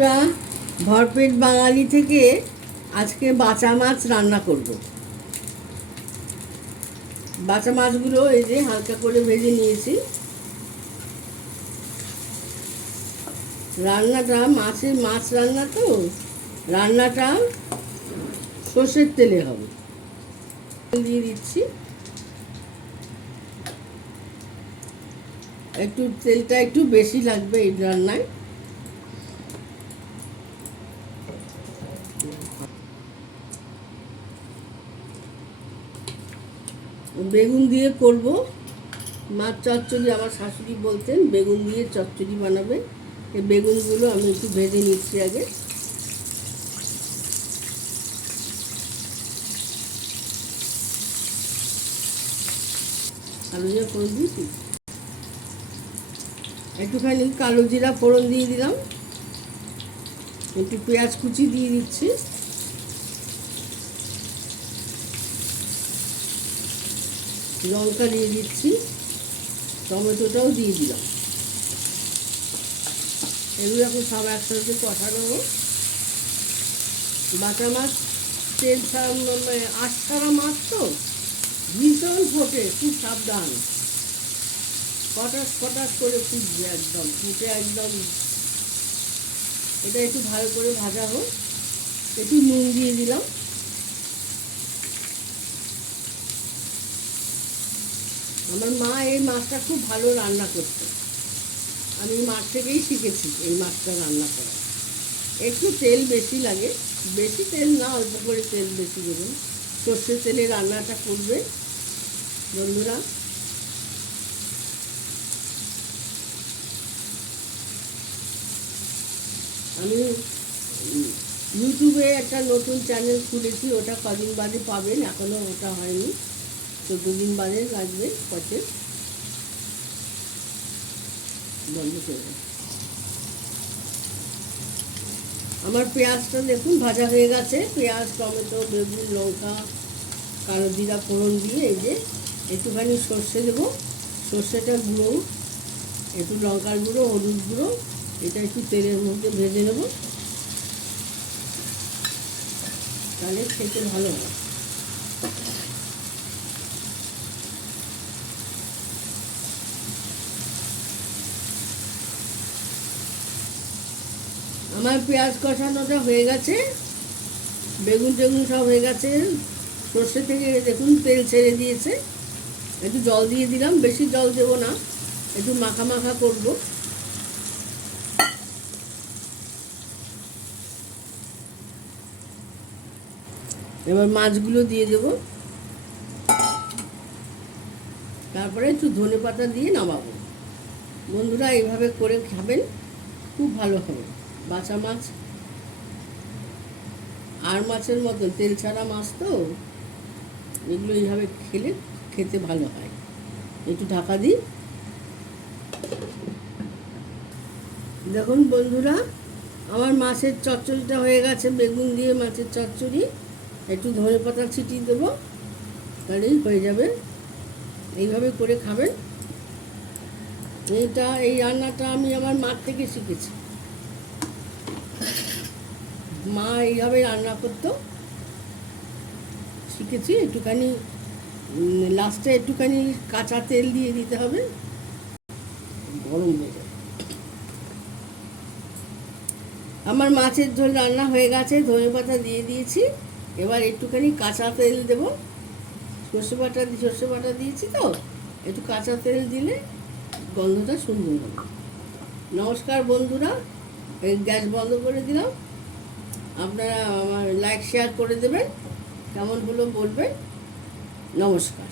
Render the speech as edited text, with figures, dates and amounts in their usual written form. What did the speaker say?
বন্ধুরা, ভরপেট বাঙালি থেকে আজকে বাঁচা মাছ রান্না করব। বাঁচা মাছগুলো এই যে হালকা করে ভেজে নিয়েছি। রান্নাটা মাছ রান্না তো, রান্নাটা সর্ষের তেলে হবে। দিয়ে দিচ্ছি, একটু তেলটা একটু বেশি লাগবে এই রান্নায়। বেগুন দিয়ে করব মাছ চচ্চড়ি। আমার শাশুড়ি বলতেন বেগুন দিয়ে চচ্চড়ি বানাবে। এই বেগুনগুলো আমি একটু ভেজে নিচ্ছি আগে। কালো জিরা ফোড়ন দিয়েছি, একটুখানি কালো জিরা ফোড়ন দিয়ে দিলাম। একটু পেঁয়াজ কুচি দিয়ে দিচ্ছি, লঙ্কা দিয়ে দিচ্ছি, টমেটোটাও দিয়ে দিলাম। এগুলো এখন সব একসাথে কষানো। বাটা মাছ তেল আঁশ ছাড়া মাছ তো ভীষণ ফোটে, খুব সাবধান। পটাশ করে ফুটবে, একদম ফুটে একদম। এটা একটু ভালো করে ভাজা হোক। একটু নুন দিয়ে দিলাম। আমার মা এই মাছটা খুব ভালো রান্না করতো। আমি মাছ থেকেই শিখেছি এই মাছটা রান্না করা। একটু তেল বেশি লাগে, বেশি তেল না, অল্প করে তেল বেশি দেবেন। সর্ষের তেলে রান্নাটা করবে বন্ধুরা। আমি ইউটিউবে একটা নতুন চ্যানেল খুলেছি, ওটা কদিন বাদে পাবেন, এখনও ওটা হয়নি, 14 দিন বাদে লাগবে পথে বন্ধ করে। আমার পেঁয়াজটা দেখুন ভাজা হয়ে গেছে। পেঁয়াজ, টমেটো, বেগুন, লঙ্কা, কালো জিরা ফোড়ন দিয়ে এই যে একটুখানি সর্ষে দেবো। সর্ষেটা গুঁড়ো, একটু লঙ্কার গুঁড়ো, হলুদ গুঁড়ো, এটা একটু তেলের মধ্যে ভেজে নেব, তাহলে খেতে ভালো হয়। আমার পেঁয়াজ কষানোটা হয়ে গেছে, বেগুন টেগুন সব হয়ে গেছে। সর্ষে থেকে দেখুন তেল ছেড়ে দিয়েছে। একটু জল দিয়ে দিলাম, বেশি জল দেবো না, একটু মাখা মাখা করব। এবার মাছগুলো দিয়ে দেব, তারপরে একটু ধনেপাতা দিয়ে নামাবো। বন্ধুরা এইভাবে করে খাবেন, খুব ভালো হবে। বাঁচা মাছ আর মাছের মতো তেল ছাড়া মাছ তো, এগুলো এইভাবে খেলে খেতে ভালো হয়। একটু ঢাকা দিই। দেখুন বন্ধুরা, আমার মাছের চচ্চড়িটা হয়ে গেছে, বেগুন দিয়ে মাছের চচ্চড়ি। একটু ধনেপাতা ছিটিয়ে দেবো, তাহলেই হয়ে যাবে। এইভাবে করে খাবেন। এই রান্নাটা আমি আমার মার থেকে শিখেছি। মা এইভাবে রান্না করতো, শিখেছি। একটুখানি লাস্টে একটুখানি কাঁচা তেল দিয়ে দিতে হবে, গরম হয়ে যাবে। আমার মাছের ঝোল রান্না হয়ে গেছে, ধনেপাতা দিয়ে দিয়েছি। এবার একটুখানি কাঁচা তেল দেবো। সর্ষে বাটা দিয়েছি তো, একটু কাঁচা তেল দিলে গন্ধটা সুন্দর হবে। নমস্কার বন্ধুরা, এই গ্যাস বন্ধ করে দিলাম। আপনারা আমার লাইক শেয়ার করে দেবেন, কেমন হলো বলবেন। নমস্কার।